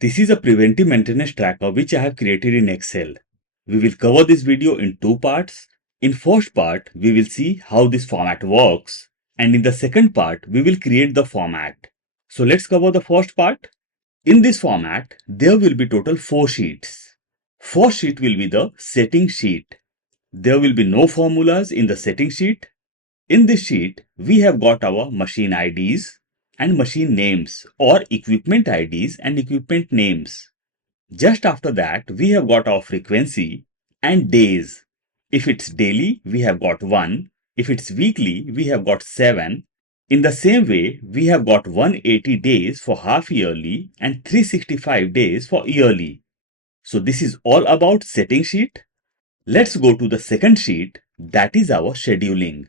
This is a preventive maintenance tracker which I have created in Excel. We will cover this video in two parts. In first part, we will see how this format works, and in the second part, we will create the format. So let's cover the first part. In this format, there will be total 4 sheets. First sheet will be the setting sheet. There will be no formulas in the setting sheet. In this sheet, we have got our machine IDs and machine names or equipment IDs and equipment names. Just after that, we have got our frequency and days. If it's daily, we have got 1. If it's weekly, we have got 7. In the same way, we have got 180 days for half yearly and 365 days for yearly. So this is all about setting sheet. Let's go to the second sheet, that is our scheduling.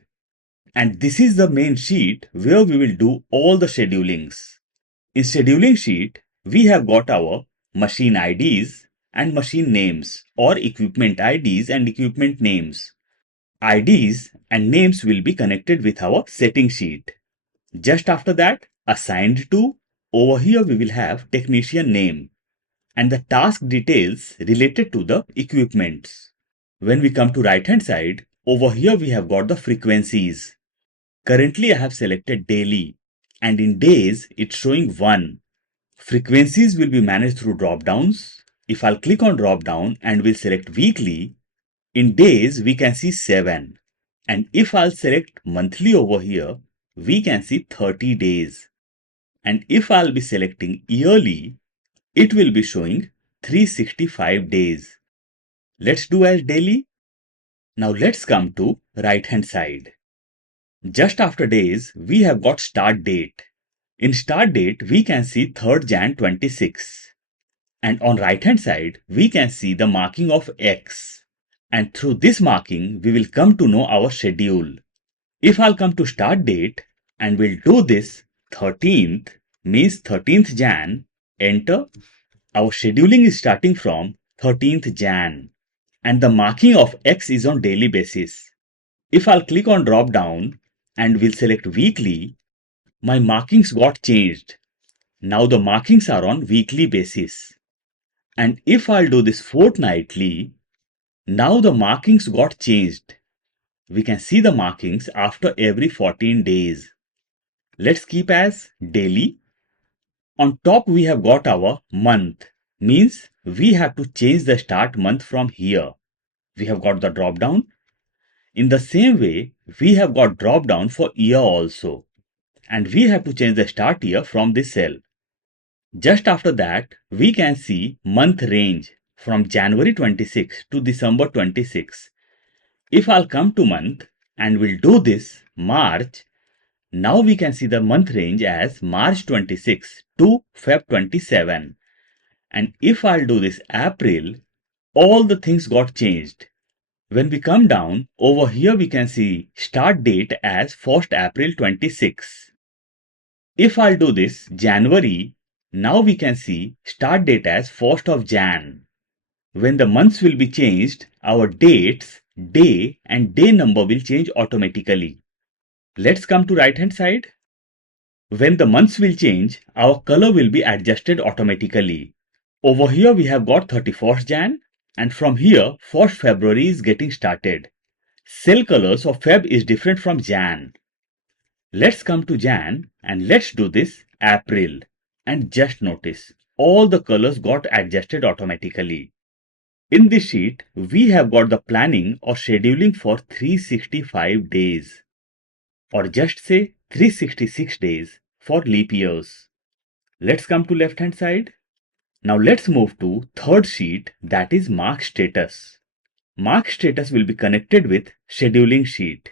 And this is the main sheet where we will do all the schedulings. In scheduling sheet, we have got our machine IDs and machine names or equipment IDs and equipment names. IDs and names will be connected with our setting sheet. Just after that, assigned to, over here we will have technician name and the task details related to the equipments. When we come to right hand side, over here we have got the frequencies. Currently I have selected daily and in days it's showing 1. Frequencies will be managed through drop downs. If I'll click on drop down and we'll select weekly, in days we can see 7. And if I'll select monthly over here, we can see 30 days. And if I'll be selecting yearly, it will be showing 365 days. Let's do as daily. Now let's come to right hand side. Just after days, we have got start date. In start date, we can see 3rd Jan 26. And on right hand side, we can see the marking of X. And through this marking, we will come to know our schedule. If I'll come to start date and we'll do this 13th, means 13th Jan, enter. Our scheduling is starting from 13th Jan. And the marking of X is on daily basis. If I'll click on drop down and we'll select weekly, my markings got changed. Now the markings are on weekly basis. And if I'll do this fortnightly, now the markings got changed. We can see the markings after every 14 days. Let's keep as daily. On top we have got our month, means we have to change the start month from here. We have got the drop down. In the same way, we have got drop down for year also. And we have to change the start year from this cell. Just after that, we can see month range from January 26 to December 26. If I'll come to month and we'll do this March, now we can see the month range as March 26 to Feb 27. And if I'll do this April, all the things got changed. When we come down, over here we can see start date as 1st April 26. If I'll do this January, now we can see start date as 1st of Jan. When the months will be changed, our dates, day and day number will change automatically. Let's come to right hand side. When the months will change, our color will be adjusted automatically. Over here we have got 31st Jan and from here 1st February is getting started. Cell colors of Feb is different from Jan. Let's come to Jan and let's do this April. And just notice, all the colors got adjusted automatically. In this sheet, we have got the planning or scheduling for 365 days. Or just say 366 days for leap years. Let's come to left hand side. Now let's move to third sheet, that is mark status. Mark status will be connected with scheduling sheet.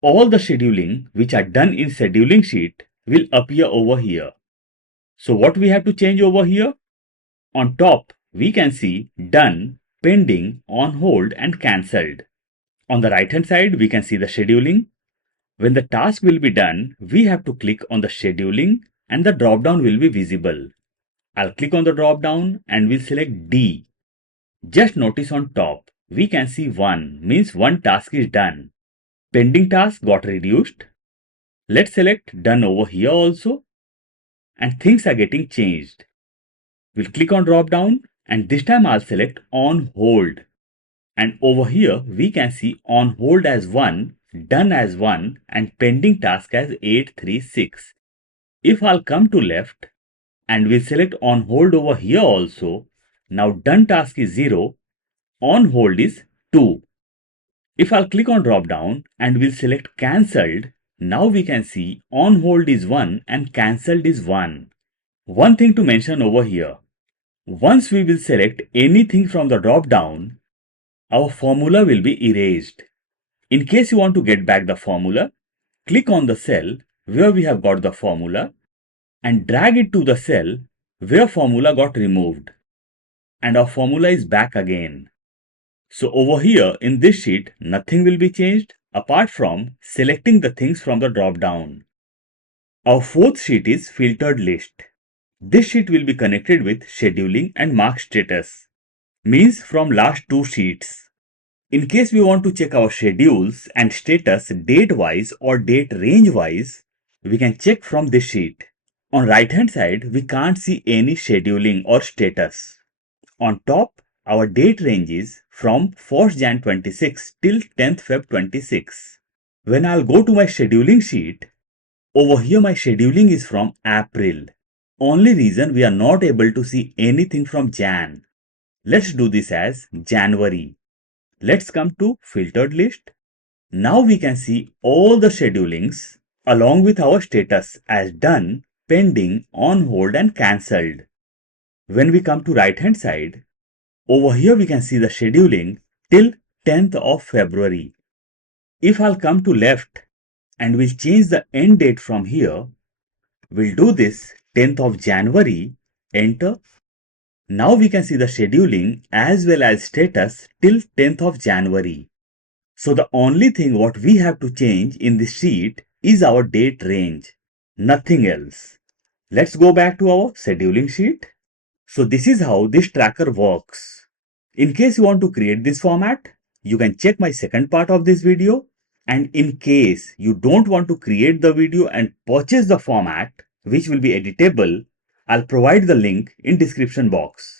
All the scheduling which are done in scheduling sheet will appear over here. So what we have to change over here? On top, we can see done, pending, on hold and cancelled. On the right hand side, we can see the scheduling. When the task will be done, we have to click on the scheduling and the drop down will be visible. I'll click on the drop down and we'll select D. Just notice on top, we can see 1, means one task is done. Pending task got reduced. Let's select done over here also. And things are getting changed. We'll click on drop down and this time I'll select on hold. And over here we can see on hold as 1, done as 1 and pending task as 836. If I'll come to left and we'll select on hold over here also, now done task is 0, on hold is 2. If I'll click on drop down and we'll select cancelled, now we can see on hold is 1 and cancelled is 1. One thing to mention over here, once we will select anything from the drop down, our formula will be erased. In case you want to get back the formula, click on the cell where we have got the formula and drag it to the cell where formula got removed. And our formula is back again. So over here in this sheet, nothing will be changed apart from selecting the things from the drop down. Our fourth sheet is filtered list. This sheet will be connected with scheduling and mark status, means from last two sheets. In case we want to check our schedules and status date wise or date range wise, we can check from this sheet. On right hand side, we can't see any scheduling or status. On top, our date range is from 1st Jan 26 till 10th Feb 26. When I'll go to my scheduling sheet, over here my scheduling is from April. Only reason we are not able to see anything from Jan. Let's do this as January. Let's come to filtered list. Now we can see all the schedulings along with our status as done, pending, on hold and cancelled. When we come to right hand side, over here we can see the scheduling till 10th of February. If I'll come to left and we'll change the end date from here, we'll do this 10th of January, enter. Now we can see the scheduling as well as status till 10th of January. So the only thing what we have to change in this sheet is our date range, nothing else. Let's go back to our scheduling sheet. So this is how this tracker works. In case you want to create this format, you can check my second part of this video. And in case you don't want to create the video and purchase the format, which will be editable, I'll provide the link in description box.